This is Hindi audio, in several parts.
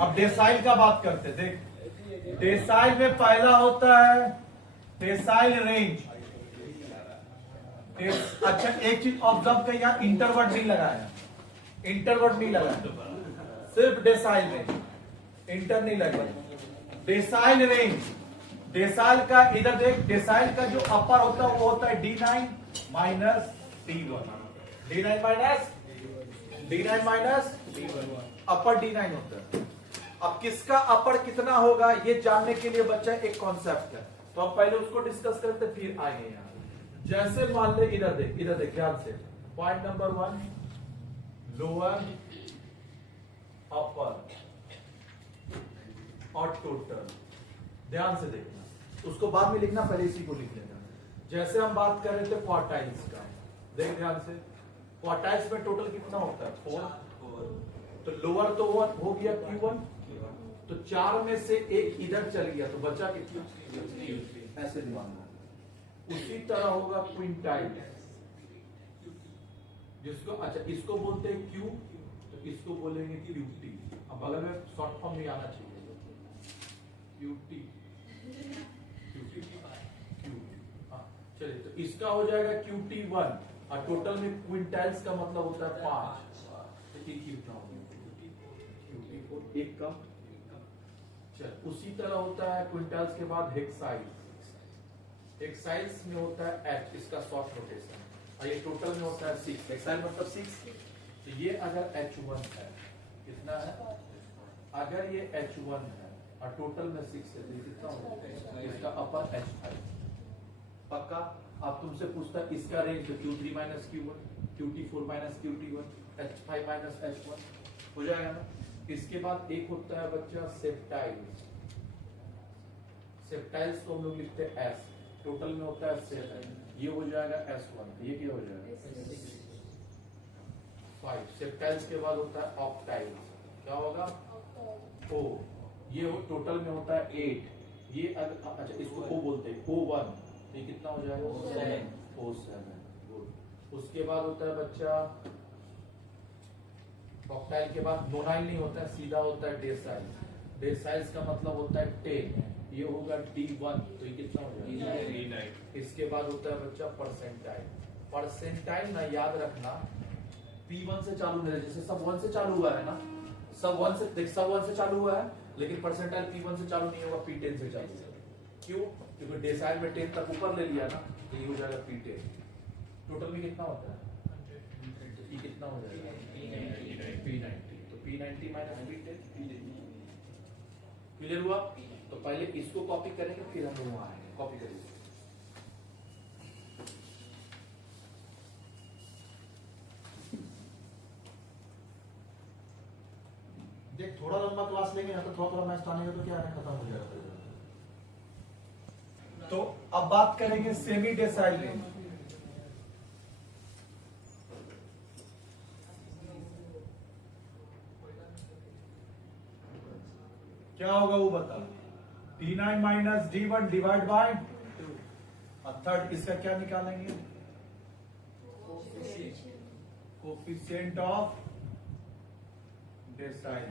अब डेसाइल का बात करते, देख डेसाइल में पहला होता है डेसाइल रेंज। अच्छा एक चीज ऑब्जर्व कर, यहाँ इंटरवर्ड नहीं लगाया, इंटरवर्ड नहीं लगाया, सिर्फ डेसाइल रेंज, इंटर नहीं लगाया। डेसाइल रेंज, डेसाइल का इधर देख, डेसाइल का जो अपर होता है वो होता है D9 minus D1, D9 minus अपर D9 होता है। अब किसका अपर कितना होगा ये जानने के लिए बच्चा एक कॉन्सेप्ट है, तो हम पहले उसको डिस्कस करते फिर आएंगे यहाँ। जैसे मान ले इधर देख ध्यान से, पॉइंट नंबर 1 लोअर अपर और टोटल, ध्यान से देखना, उसको बाद में लिखना, पहले इसी को लिख लेना। जैसे हम बात कर रहे थे क्वार्टाइल्स का, देख ध्यान से, क्वार्टाइल्स में टोटल कितना होता है 4, तो लोअर तो हो गया Q1, तो 4 में से एक इधर चल गया तो बचा कितना, ऐसे दिमाग। उसी तरह होगा क्विंटाइल, जिसको अच्छा इसको बोलते हैं Q, तो इसको बोलेंगे QT। अब बगल में शॉर्ट फॉर्म में आना चाहिए QT, हाँ चलिए, तो इसका हो जाएगा QT1, और टोटल में क्विंटाइल्स का मतलब होता है 5, तो कितना हो गया QT4, एक कम। चल उसी तरह होता है क्विंटाइल्स के बाद हेक्साइल्स, हेक्साइल्स में होता है H, इसका शॉर्ट नोटेशन, और ये टोटल में होता है 6, हेक्साइल मतलब 6। तो ये अगर H1 है, कितना है, अगर ये H1 है और टोटल में 6 है, तो ये कितना होगा, इसका अपर H5 पक्का। अब तुमसे पूछता है इसका रेंज, तो Q3 minus Q1, QT4 minus QT1, H5 minus H1 हो जाएगा ना। इसके बाद एक होता है बच्चा सेप्टाइल्स, सेप्टाइल्स को हम लोग लिखते हैं S, टोटल में होता है 7, ये हो जाएगा S1, ये क्या हो जाएगा 5। सेप्टाइल्स के बाद होता है ऑक्टाइल्स, क्या होगा O, ये टोटल में होता है 8, ये अच्छा इसको O बोलते हैं O1, ये कितना हो जाएगा O7, गुड। उसके बाद होता है बच्चा ऑक्टाइल के बाद नोनाइल नहीं होता है, सीधा होता है डेसाइल, डेसाइल्स का मतलब होता है 10, ये होगा D1, तो ये कितना हो जाएगा D9। इसके बाद होता है बच्चा परसेंटाइल, परसेंटाइल ना याद रखना P1 से चालू है, जैसे सब 1 से चालू हुआ है ना, सब 1 से देख, सब 1 से चालू हुआ है, लेकिन परसेंटाइल P1 से चालू नहीं होगा, P10 से चालू होगा। क्यों? क्योंकि डेसाइल में 10 तक ऊपर ले लिया ना, तो ये हो जाएगा P10। टोटल में कितना होता है, तो ये कितना हो जाएगा P90, तो P90 माइनस P10, क्लियर हुआ। तो पहले इसको कॉपी करेंगे, फिर हम लोग वहां आएंगे, कॉपी करेंगे। देख थोड़ा लंबा क्लास लेंगे ना, तो थोड़ा मैच आनेगा तो क्या है, खत्म हो जाएगा। तो अब बात करेंगे सेमी डेसाइल रेंज। क्या होगा वो बता, D9 minus D1 divide by 2, और थर्ड इसका क्या निकालेंगे, कोफिशिएंट ऑफ डेसाइल।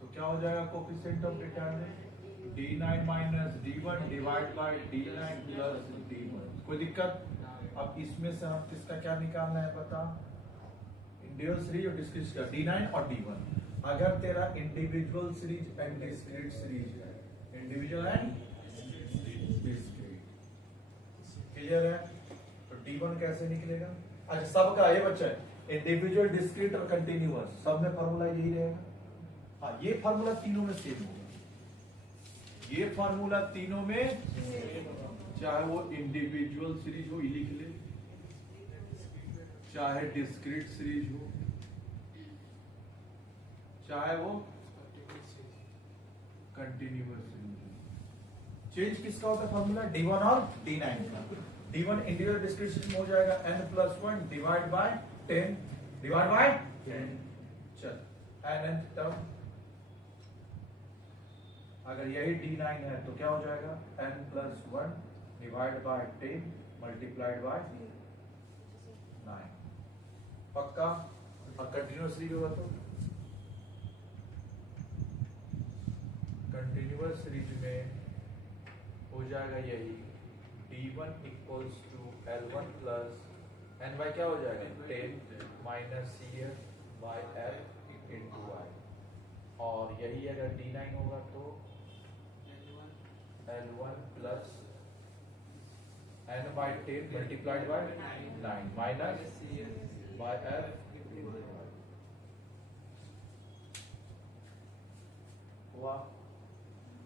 तो क्या हो जाएगा coefficient of decyl, D9 minus D1 divide by D9 plus D1। कोई दिक्कत? अब इसमें से हम किसका क्या निकालना है बता, इंडिविजुअल सीरीज और डिस्क्रीट का, D9 और D1। अगर तेरा individual series and discrete series है, इंडिविजुअल एंड डिस्क्रीट, क्लियर है, तो D1 कैसे निकलेगा। अच्छा सबका ये बच्चा है, इंडिविजुअल डिस्क्रीट और कंटिन्यूअस, सब में फार्मूला यही रहेगा। हाँ ये फार्मूला तीनों में सेम होगा, ये फार्मूला तीनों में, चाहे वो इंडिविजुअल सीरीज हो लिख ले, चाहे डिस्क्रीट सीरीज हो, चाहे वो कंटिन्यूअस सीरीज हो। चेंज किसका होता है फार्मूला, D1 और D9 का। D1 इंडिविजुअल डिस्क्रीट सीरीज हो जाएगा n+1 divide by 10 divide by 10, चल n टर्म, अगर यही D9 है तो क्या हो जाएगा n+1 divide by 10 multiplied by 9, पक्का। और कंटिन्यूअसली होगा तो कंटिन्यूअस सीरीज में हो जाएगा यही d1 equals to L1 plus n by क्या हो जाएगा 10 minus CF by F into y, और यही अगर d9 होगा तो L1 plus n by 10 multiplied by 9 minus by F हुआ।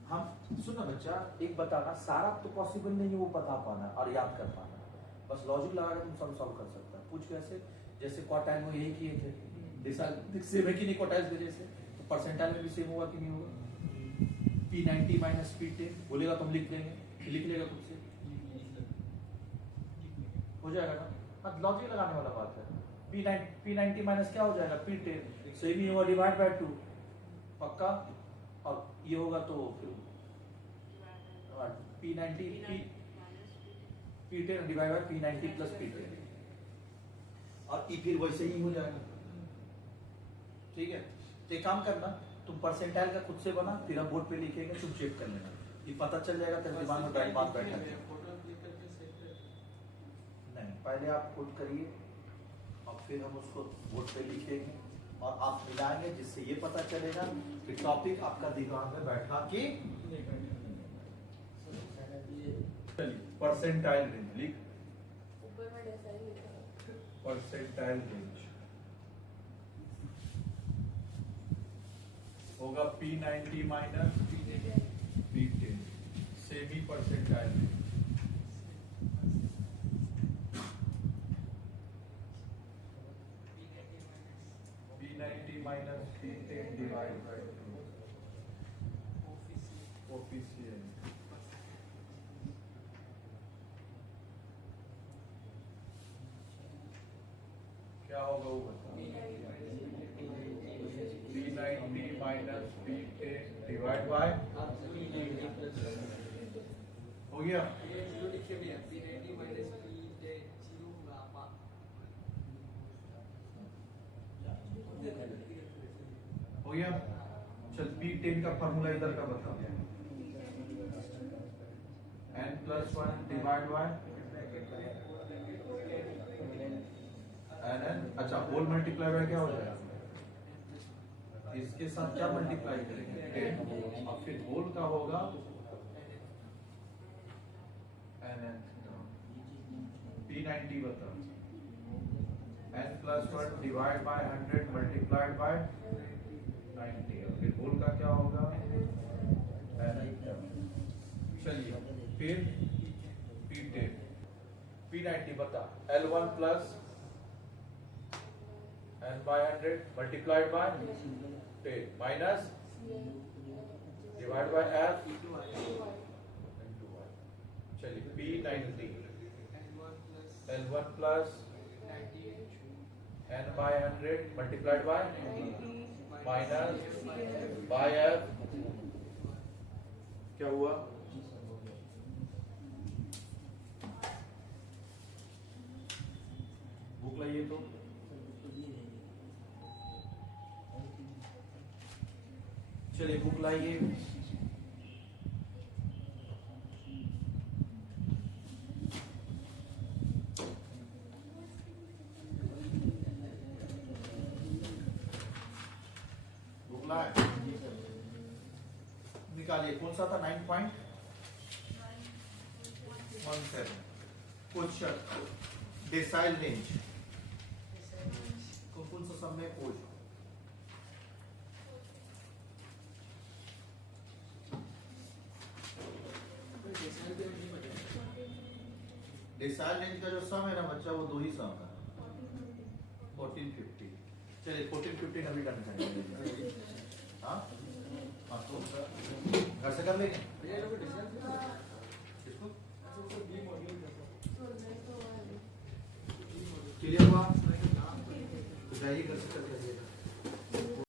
हम सुनो बच्चा, एक बताना, सारा तो पॉसिबल नहीं है वो बता पाना और याद कर पाना, बस लॉजिक लगा के तुम सॉल्व कर सकता है। पूछ कैसे, जैसे क्वार्टाइल में यही किए थे, सेम है कि नहीं क्वार्टाइल वजह से, तो परसेंटाइल में भी सेम होगा कि नहीं होगा। P90 माइनस P10 बोलेगा तुम लिख लेंगे, लिख लेगा खुद से, हो जाएगा ना। हाँ लॉजिक लगाने वाला बात है। P90 माइनस क्या हो जाएगा P10, सेम ही होगा डिवाइड बाय 2 पक्का, और ये होगा तो फिर P90 P10 divide by P90 plus P10, और ई फिर वैसे ही हो जाएगा। ठीक है, तो एक काम करना, तुम परसेंटाइल का खुद से बना, फिर हम बोर्ड पे लिखेंगे, तुम चेक कर लेना, ये पता चल जाएगा तेरे दिमाग में बैठ बात बैठा। नहीं, पहले आप खुद करिए और फिर हम उसको बोर्ड पे लिखेंगे और आप मिलाएंगे, जिससे ये पता चलेगा कि टॉपिक आपका दिमाग में बैठा कि परसेंटाइल रेंज लिख, परसेंटाइल रेंज होगा P90 minus P10, semi percentile range. P90 minus P10 divide by 2 coefficient. क्या होगा वो बता, P90 minus P10 divide by हो गया। हो गया, चल P10 का फार्मूला इधर का बता, n plus 1 divide by n, अच्छा होल मल्टीप्लाई बाय क्या हो जाएगा, इसके साथ क्या मल्टीप्लाई करेंगे 10, और फिर होल का होगा n P90 बता, n plus 1 divide by 100 multiplied bye 90, और फिर होल का क्या होगा n। चलिए फिर P10 P90 बता, L1 plus n by 100 multiplied by 10 minus divide by f into y। चलिए P90 L1 plus n by 100 multiplied by minus by f, क्या हुआ, बुक लाइए तो चलिए बुक लाइए। बुक लाए, निकालिए, कौन सा था 9.17 क्वेश्चन डेसाइल रेंज, कौन सा सब में पूछ, डेसाइल रेंज का जो सम है ना बच्चा, वो दो ही सम है 1450। चलिए 1450 अभी डन करेंगे। हाँ हाँ तो घर से कर लेंगे इसको, क्लियर हुआ, तो जाइए घर से कर लीजिएगा।